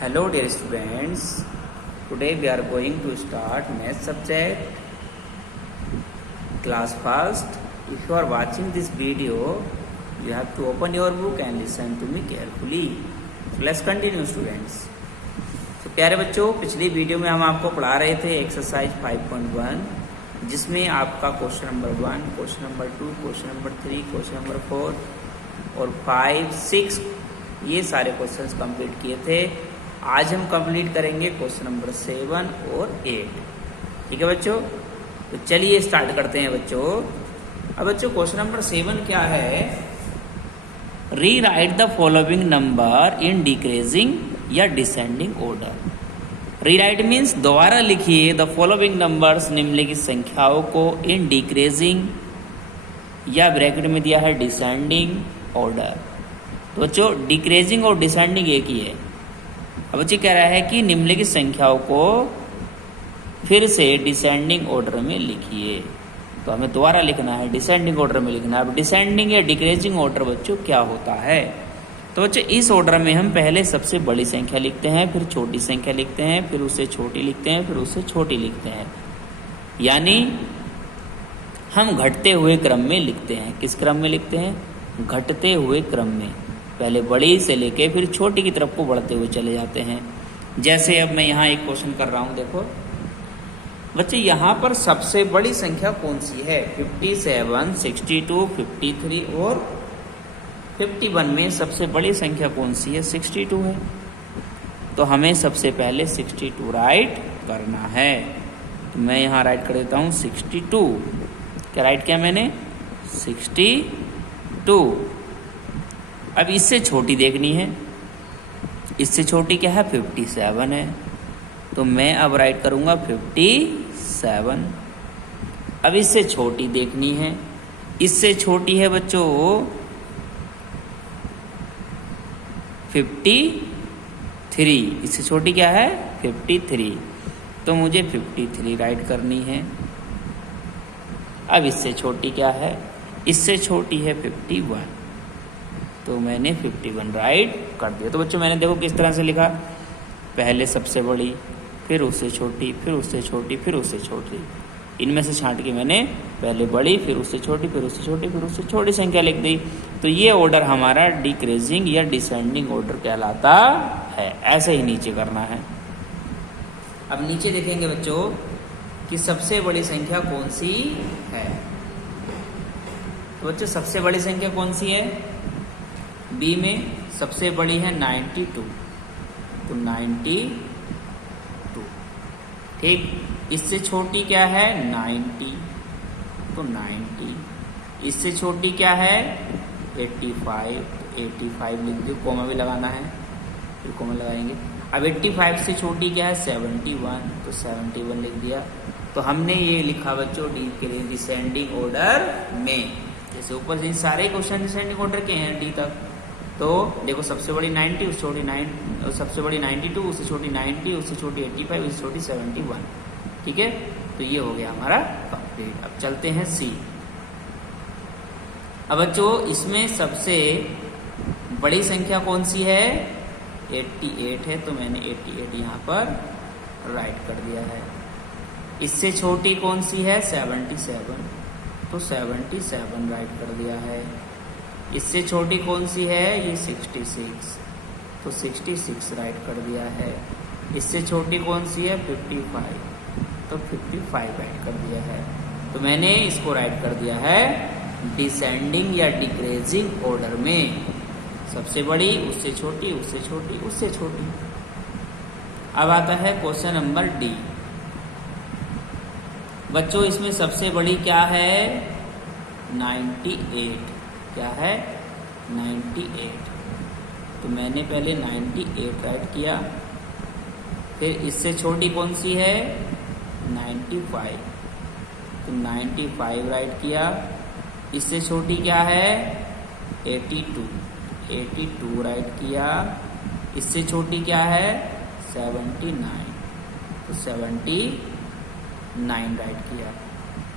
Hello dear students, today we are going to start math subject class first. If you are watching this video, you have to open your book and listen to me carefully. So let's continue students. तो प्यारे बच्चों, पिछली video में हम आपको पढ़ा रहे थे एक्सरसाइज 5.1 जिसमें आपका question number 1, question number 2, question number 3, question number 4 और 5, 6 ये सारे क्वेश्चंस कंप्लीट किए थे। आज हम कंप्लीट करेंगे क्वेश्चन नंबर 7 और 8। ठीक है बच्चों, तो चलिए स्टार्ट करते हैं बच्चों। अब बच्चों क्वेश्चन नंबर 7 क्या है? री right the following number in decreasing या डिसेंडिंग ऑर्डर। री राइट मीन्स दोबारा लिखिए द फॉलोइंग नंबर्स, निम्नलिखित संख्याओं को इन डिक्रीजिंग या ब्रैकेट में दिया है डिसेंडिंग ऑर्डर। तो बच्चों डिक्रीजिंग और डिसेंडिंग एक ही है। अब बच्चे कह रहा है कि निम्नलिखित संख्याओं को फिर से डिसेंडिंग ऑर्डर में लिखिए। तो हमें दोबारा लिखना है, डिसेंडिंग ऑर्डर में लिखना है। अब डिसेंडिंग या डिक्रीजिंग ऑर्डर बच्चों क्या होता है? तो बच्चों इस ऑर्डर में हम पहले सबसे बड़ी संख्या लिखते हैं, फिर छोटी संख्या लिखते हैं, फिर उससे छोटी लिखते हैं, फिर उससे छोटी लिखते हैं। यानी हम घटते हुए क्रम में लिखते हैं। किस क्रम में लिखते हैं? घटते हुए क्रम में। पहले बड़ी से लेके फिर छोटी की तरफ को बढ़ते हुए चले जाते हैं। जैसे अब मैं यहाँ एक क्वेश्चन कर रहा हूँ, देखो बच्चे यहाँ पर सबसे बड़ी संख्या कौन सी है? 57, 62, 53 और 51 में सबसे बड़ी संख्या कौन सी है? 62 है। तो हमें सबसे पहले 62 राइट करना है। तो मैं यहाँ राइट कर देता हूँ 62। क्या राइट किया मैंने? 62। अब इससे छोटी देखनी है। इससे छोटी क्या है? 57 है। तो मैं अब राइट करूंगा 57। अब इससे छोटी देखनी है। इससे छोटी है बच्चों 53। इससे छोटी क्या है? 53। तो मुझे 53 राइट करनी है। अब इससे छोटी क्या है? इससे छोटी है 51। तो मैंने 51 राइट कर दिया। तो बच्चों मैंने देखो किस तरह से लिखा, पहले सबसे बड़ी, फिर उससे छोटी, फिर उससे छोटी, फिर उससे छोटी। इनमें से छांट के मैंने पहले बड़ी, फिर उससे छोटी, फिर उससे छोटी, फिर उससे छोटी संख्या लिख दी। तो ये ऑर्डर हमारा डिक्रीजिंग या डिसेंडिंग ऑर्डर कहलाता है। ऐसे ही नीचे करना है। अब नीचे देखेंगे बच्चों कि सबसे बड़ी संख्या कौन सी है। तो बच्चों सबसे बड़ी संख्या कौन सी है? बी में सबसे बड़ी है 92। तो 92। ठीक। इससे छोटी क्या है? 90। तो 90। इससे छोटी क्या है? 85। तो 85 लिख दो, कोमा भी लगाना है, फिर कोमा लगाएंगे। अब 85 से छोटी क्या है? 71। तो 71 लिख दिया। तो हमने ये लिखा बच्चों डिसेंडिंग ऑर्डर में। जैसे ऊपर से सारे क्वेश्चन डिसेंडिंग ऑर्डर के हैं डी तक। तो देखो सबसे बड़ी 90, उससे छोटी 9, सबसे बड़ी 92, उससे छोटी 90, उससे छोटी 85, उससे छोटी 71। ठीक है, तो ये हो गया हमारा कंप्लीट। अब चलते हैं सी। अब बच्चों इसमें सबसे बड़ी संख्या कौन सी है? 88 है। तो मैंने 88 यहाँ पर राइट कर दिया है। इससे छोटी कौन सी है? 77। तो 77 राइट कर दिया है। इससे छोटी कौन सी है? ये 66। तो 66 राइट कर दिया है। इससे छोटी कौन सी है? 55। तो 55 राइट कर दिया है। तो मैंने इसको राइट कर दिया है डिसेंडिंग या डिक्रीजिंग ऑर्डर में। सबसे बड़ी, उससे छोटी, उससे छोटी, उससे छोटी। अब आता है क्वेश्चन नंबर डी। बच्चों इसमें सबसे बड़ी क्या है? 98। क्या है? 98। तो मैंने पहले 98 राइट किया। फिर इससे छोटी कौन सी है? 95। तो 95 राइट किया। इससे छोटी क्या है? 82। 82 राइट किया। इससे छोटी क्या है? 79। तो 79 राइट किया।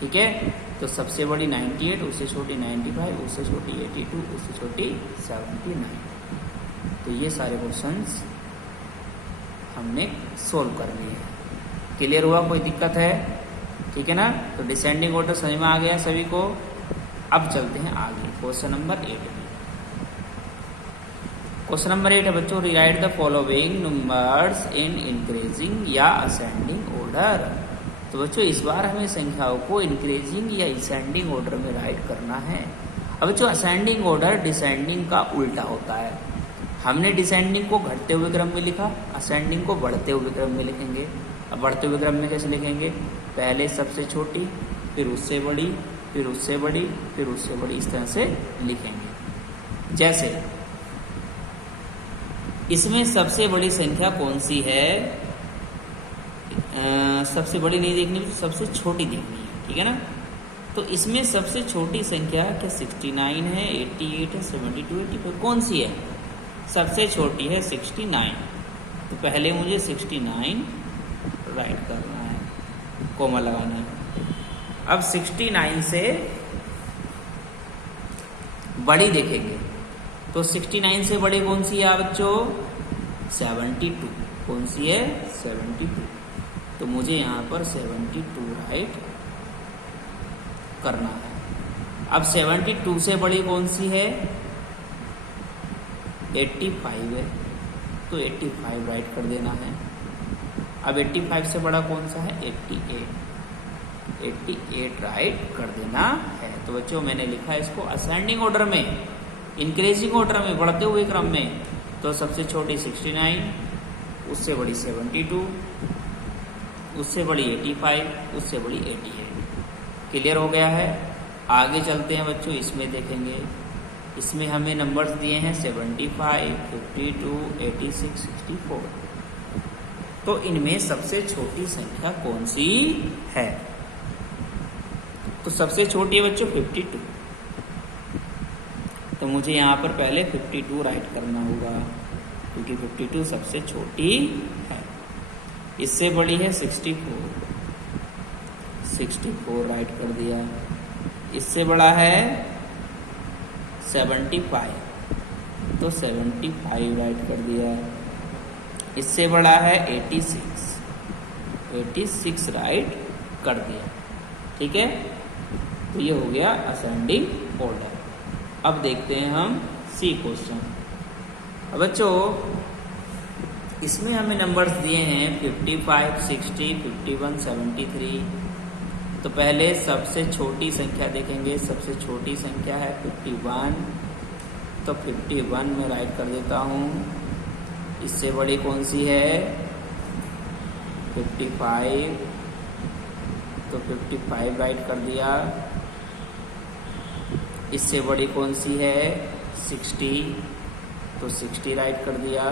ठीक है, तो सबसे बड़ी 98, उससे छोटी 95, उससे छोटी 82, उससे छोटी 79। तो ये सारे क्वेश्चंस हमने सोल्व कर लिए हैं। क्लियर हुआ? कोई दिक्कत है? ठीक है ना? तो डिसेंडिंग ऑर्डर समझ में आ गया सभी को। अब चलते हैं आगे क्वेश्चन नंबर 8 में। क्वेश्चन नंबर 8 है बच्चों, rewrite the following numbers in increasing या असेंडिंग ऑर्डर। तो बच्चों इस बार हमें संख्याओं को इंक्रीजिंग या असेंडिंग ऑर्डर में राइट करना है। अब बच्चों असेंडिंग ऑर्डर डिसेंडिंग का उल्टा होता है। हमने डिसेंडिंग को घटते हुए क्रम में लिखा, असेंडिंग को बढ़ते हुए क्रम में लिखेंगे। अब बढ़ते हुए क्रम में कैसे लिखेंगे? पहले सबसे छोटी, फिर उससे बड़ी, फिर उससे बड़ी, फिर उससे बड़ी, इस तरह से लिखेंगे। जैसे इसमें सबसे बड़ी संख्या कौन सी है? सबसे बड़ी नहीं देखनी, सबसे छोटी देखनी है, ठीक है ना? तो इसमें सबसे छोटी संख्या क्या 69 है, 88 है, 72, 85 कौन सी है? सबसे छोटी है 69। तो पहले मुझे 69 राइट करना है, कोमा लगाना है। अब 69 से बड़ी देखेंगे तो 69 से बड़ी कौन सी है बच्चों? 72। कौन सी है? 72। तो मुझे यहाँ पर 72 राइट करना है। अब 72 से बड़ी कौन सी है? 85 है, तो 85 राइट कर देना है। अब 85 से बड़ा कौन सा है? 88 राइट कर देना है। तो बच्चों मैंने लिखा है इसको असेंडिंग ऑर्डर में, इंक्रीजिंग ऑर्डर में, बढ़ते हुए क्रम में। तो सबसे छोटी 69, उससे बड़ी 72, उससे बड़ी 85, उससे बड़ी 88। क्लियर हो गया है? आगे चलते हैं बच्चों, इसमें देखेंगे। इसमें हमें नंबर्स दिए हैं 75, 52, 86, 64। तो इनमें सबसे छोटी संख्या कौन सी है? तो सबसे छोटी है बच्चों 52। तो मुझे यहाँ पर पहले 52 राइट करना होगा, क्योंकि 52 सबसे छोटी है। इससे बड़ी है 64, 64 राइट कर दिया। इससे बड़ा है 75, तो 75 राइट कर दिया। इससे बड़ा है 86, 86 राइट कर दिया। ठीक है? तो ये हो गया असेंडिंग ऑर्डर। अब देखते हैं हम सी क्वेश्चन। अब बच्चों इसमें हमें नंबर्स दिए हैं 55, 60, 51, 73। तो पहले सबसे छोटी संख्या देखेंगे। सबसे छोटी संख्या है 51, तो 51 में राइट कर देता हूँ। इससे बड़ी कौन सी है? 55, तो 55 राइट कर दिया। इससे बड़ी कौन सी है? 60, तो 60 राइट कर दिया।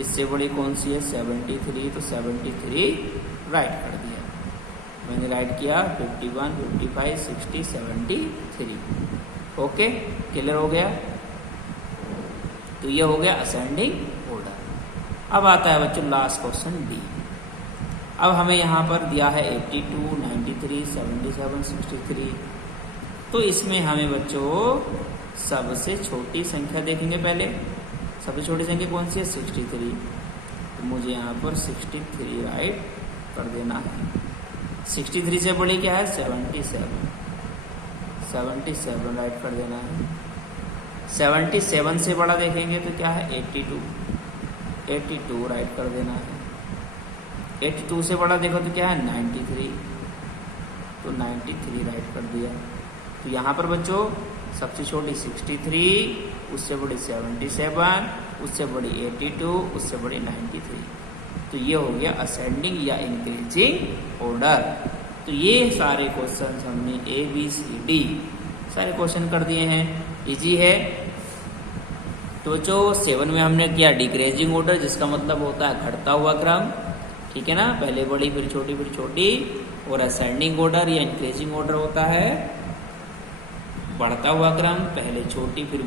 इससे बड़ी कौन सी है? 73, तो 73 राइट कर दिया। मैंने राइट किया 51, 55, 60, 73। ओके, क्लियर हो गया? तो ये हो गया असेंडिंग ऑर्डर। अब आता है बच्चों लास्ट क्वेश्चन डी। अब हमें यहाँ पर दिया है 82, 93, 77, 63। तो इसमें हमें बच्चों सबसे छोटी संख्या देखेंगे। पहले सबसे छोटी संख्या कौन सी है? 63। तो मुझे यहाँ पर 63 राइट कर देना है। 63 से बड़ी क्या है? 77, 77 राइट कर देना है। 77 से बड़ा देखेंगे तो क्या है? 82, 82 राइट कर देना है। 82 से बड़ा देखो तो क्या है? 93, तो 93 राइट कर दिया। तो यहाँ पर बच्चों सबसे छोटी 63, उससे बड़ी 77, उससे बड़ी 82, उससे बड़ी 93। तो ये हो गया असेंडिंग या इंक्रीजिंग ऑर्डर। तो ये सारे क्वेश्चन हमने ABCD सारे क्वेश्चन कर दिए हैं। इजी है। तो जो 7 में हमने किया डिक्रीजिंग ऑर्डर, जिसका मतलब होता है घटता हुआ क्रम। ठीक है ना? पहले बड़ी फिर छोटी फिर छोटी। और असेंडिंग ऑर्डर या इंक्रीजिंग ऑर्डर होता है बढ़ता हुआ क्रम, पहले छोटी फिर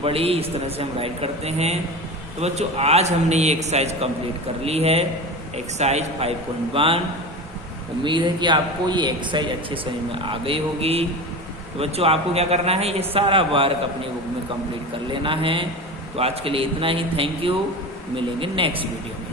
बड़ी, इस तरह से हम राइट करते हैं। तो बच्चों आज हमने ये एक्सरसाइज कंप्लीट कर ली है, एक्सरसाइज 5.1। उम्मीद है कि आपको ये एक्सरसाइज अच्छे समझ में आ गई होगी। तो बच्चों आपको क्या करना है? ये सारा वर्क अपनी बुक में कंप्लीट कर लेना है। तो आज के लिए इतना ही। Thank you. मिलेंगे नेक्स्ट वीडियो में।